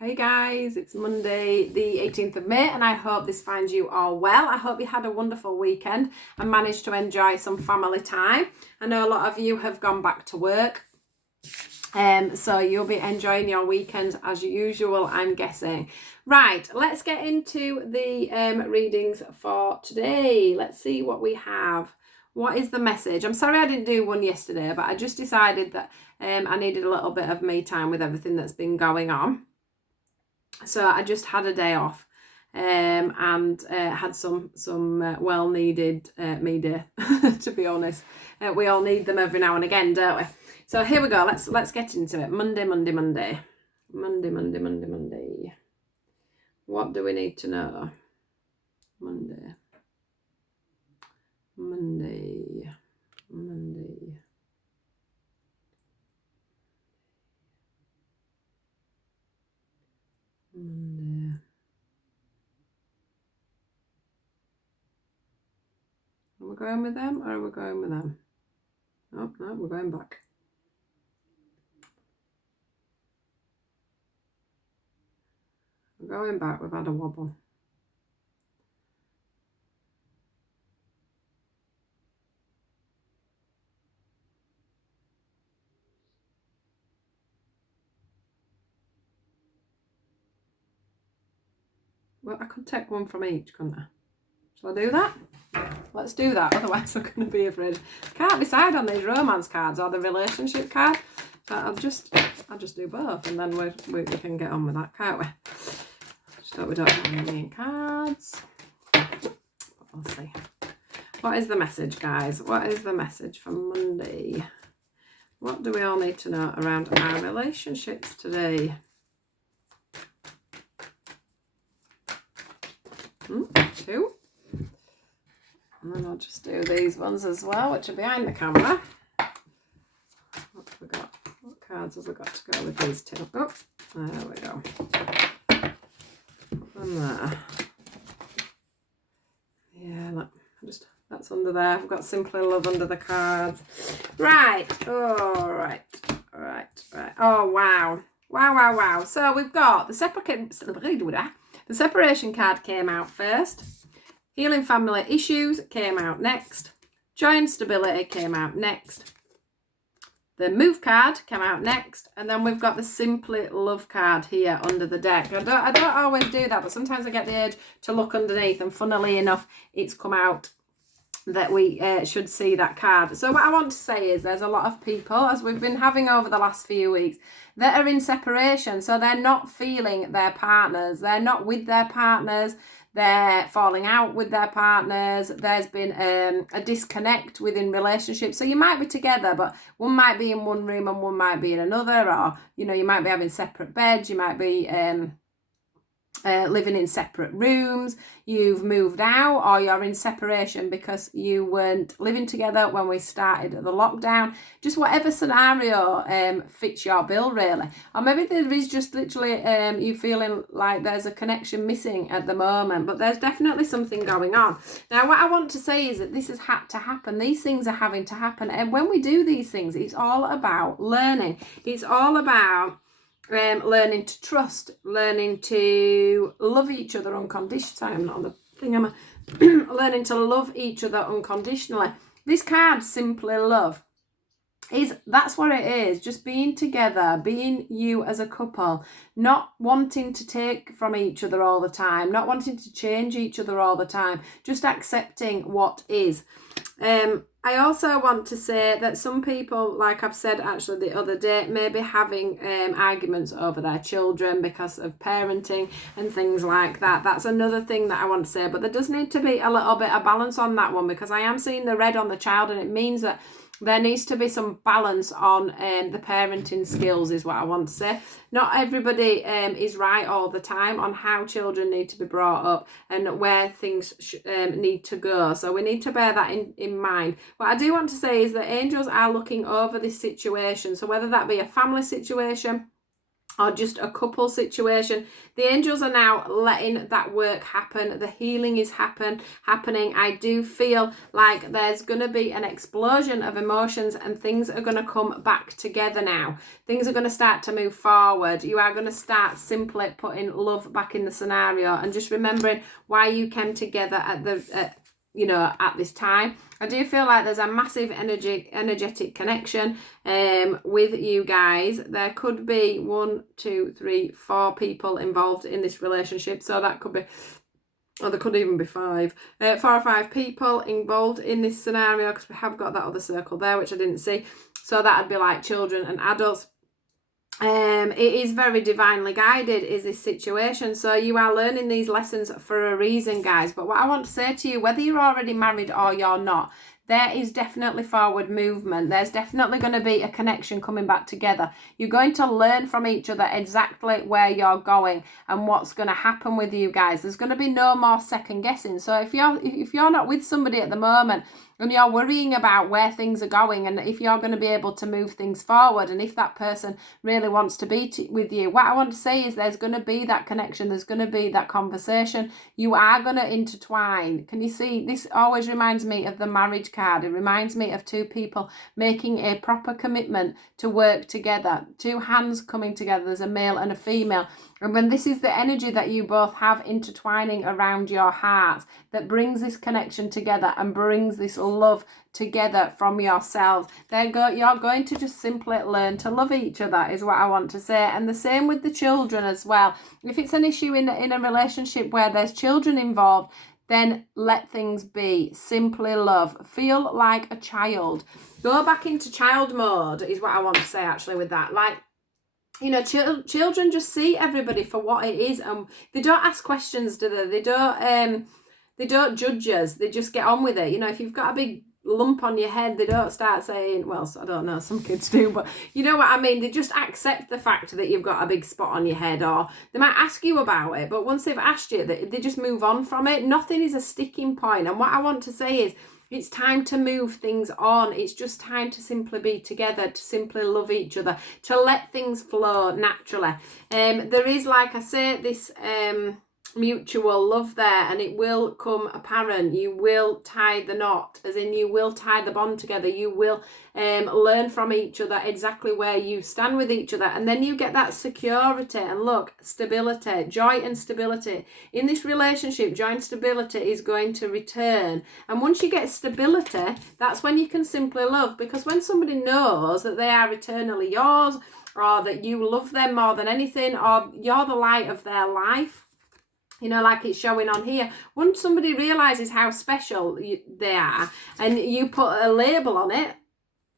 Hey guys, it's Monday the 18th of May and I hope this finds you all well. I hope you had a wonderful weekend and managed to enjoy some family time. I know a lot of you have gone back to work, so you'll be enjoying your weekends as usual, I'm guessing. Right, let's get into the readings for today. Let's see what we have. What is the message? I'm sorry I didn't do one yesterday, but I just decided that I needed a little bit of me time with everything that's been going on. So I just had a day off and had some well needed me day to be honest. We all need them every now and again, don't we? So here we go. Let's get into it. Monday. What do we need to know? Monday. Are we going with them or are we going with them? Oh, no, we're going back. We're going back. We've had a wobble. Well, I could take one from each, couldn't I? Shall I do that? Let's do that, otherwise we're going to be afraid. Can't decide on these romance cards or the relationship card. So I'll just do both and then we can get on with that, can't we? So we don't have any main cards. We'll see. What is the message, guys? What is the message for Monday? What do we all need to know around our relationships today? Two. And then I'll just do these ones as well, which are behind the camera. What have we got? What cards have we got to go with these two? Oh, there we go. And there. Yeah, look, that's under there. I've got Simply Love under the cards. Right. Oh, right. Oh, wow. Wow. So we've got the separation card came out first. Healing family issues came out next. Joy and stability came out next. The move card came out next. And then we've got the Simply Love card here under the deck. I don't always do that, but sometimes I get the urge to look underneath. And funnily enough, it's come out that we should see that card. So what I want to say is there's a lot of people, as we've been having over the last few weeks, that are in separation. So they're not feeling their partners. They're not with their partners. They're falling out with their partners. There's been a disconnect within relationships. So you might be together, but one might be in one room and one might be in another. Or, you might be having separate beds. You might be living in separate rooms. You've moved out, or you're in separation because you weren't living together when we started the lockdown. Just whatever scenario fits your bill, really. Or maybe there is just literally you feeling like there's a connection missing at the moment, but there's definitely something going on. Now, what I want to say is that this has had to happen. These things are having to happen. And when we do these things, it's all about learning. It's all about learning to trust, learning to love each other unconditionally. Sorry, I'm not on the thing, am I? Learning to love each other unconditionally. This card, Simply Love, that's what it is. Just being together, being you as a couple, not wanting to take from each other all the time, not wanting to change each other all the time, just accepting what is. I also want to say that some people, like I've said actually the other day, may be having arguments over their children because of parenting and things like that. That's another thing that I want to say, but there does need to be a little bit of balance on that one, because I am seeing the red on the child, and it means that there needs to be some balance on the parenting skills, is what I want to say. Not everybody is right all the time on how children need to be brought up and where things need to go. So we need to bear that in mind. What I do want to say is that angels are looking over this situation. So whether that be a family situation, or just a couple situation, the angels are now letting that work happen. The healing is happening. I do feel like there's going to be an explosion of emotions and things are going to come back together now. Things are going to start to move forward. You are going to start simply putting love back in the scenario and just remembering why you came together at this time. I do feel like there's a massive energetic connection with you guys. There could be 1, 2, 3, 4 people involved in this relationship. So that could be, or there could even be 5. 4 or 5 people involved in this scenario, because we have got that other circle there, which I didn't see. So that'd be like children and adults. It is very divinely guided, is this situation. So you are learning these lessons for a reason, guys. But what I want to say to you, whether you're already married or you're not, there is definitely forward movement. There's definitely going to be a connection coming back together. You're going to learn from each other exactly where you're going and what's going to happen with you guys. There's going to be no more second guessing. So if you're not with somebody at the moment and you're worrying about where things are going and if you're going to be able to move things forward and if that person really wants to be with you, what I want to say is there's going to be that connection. There's going to be that conversation. You are going to intertwine. Can you see? This always reminds me of the marriage card. It reminds me of 2 people making a proper commitment to work together. 2 hands coming together. There's a male and a female. And when this is the energy that you both have intertwining around your hearts, that brings this connection together and brings this love together from yourselves, you're going to just simply learn to love each other, is what I want to say. And the same with the children as well. If it's an issue in a relationship where there's children involved, then let things be. Simply love. Feel like a child. Go back into child mode is what I want to say actually with that. Like, children just see everybody for what it is, and they don't ask questions, do they? They don't judge us. They just get on with it. If you've got a big lump on your head, they don't start saying, well, I don't know, some kids do, but you know what I mean? They just accept the fact that you've got a big spot on your head, or they might ask you about it, but once they've asked you, they just move on from it. Nothing is a sticking point. And what I want to say is, it's time to move things on. It's just time to simply be together, to simply love each other, to let things flow naturally. There is, like I say, this mutual love there, and it will come apparent. You will tie the knot, as in you will tie the bond together. You will learn from each other exactly where you stand with each other, and then you get that security and look, stability, joy and stability in this relationship. Joy and stability is going to return, and once you get stability, that's when you can simply love, because when somebody knows that they are eternally yours, or that you love them more than anything, or you're the light of their life, like it's showing on here. Once somebody realizes how special they are, and you put a label on it,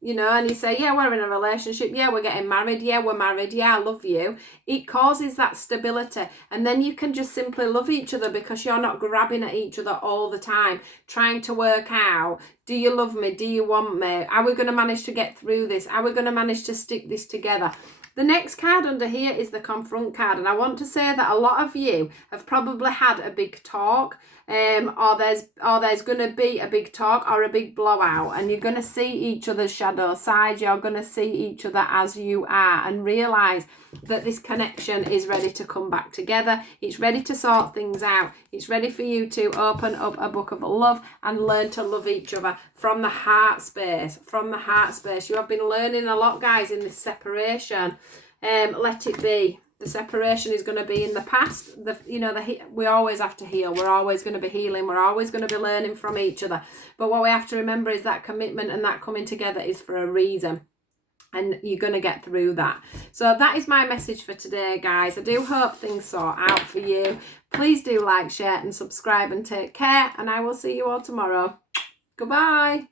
and you say, yeah, we're in a relationship, yeah, we're getting married, yeah, we're married, yeah, I love you, it causes that stability. And then you can just simply love each other, because you're not grabbing at each other all the time, trying to work out, do you love me? Do you want me? Are we going to manage to get through this? Are we going to manage to stick this together? The next card under here is the confront card, and I want to say that a lot of you have probably had a big talk, or there's going to be a big talk or a big blowout, and you're going to see each other's shadow sides. You're going to see each other as you are, and realize that this connection is ready to come back together. It's ready to sort things out. It's ready for you to open up a book of love and learn to love each other from the heart space. From the heart space. You have been learning a lot, guys, in this separation. Let it be. The separation is going to be in the past. We always have to heal. We're always going to be healing. We're always going to be learning from each other. But what we have to remember is that commitment and that coming together is for a reason. And you're going to get through that. So that is my message for today, guys. I do hope things sort out for you. Please do like, share and subscribe, and take care. And I will see you all tomorrow. Goodbye.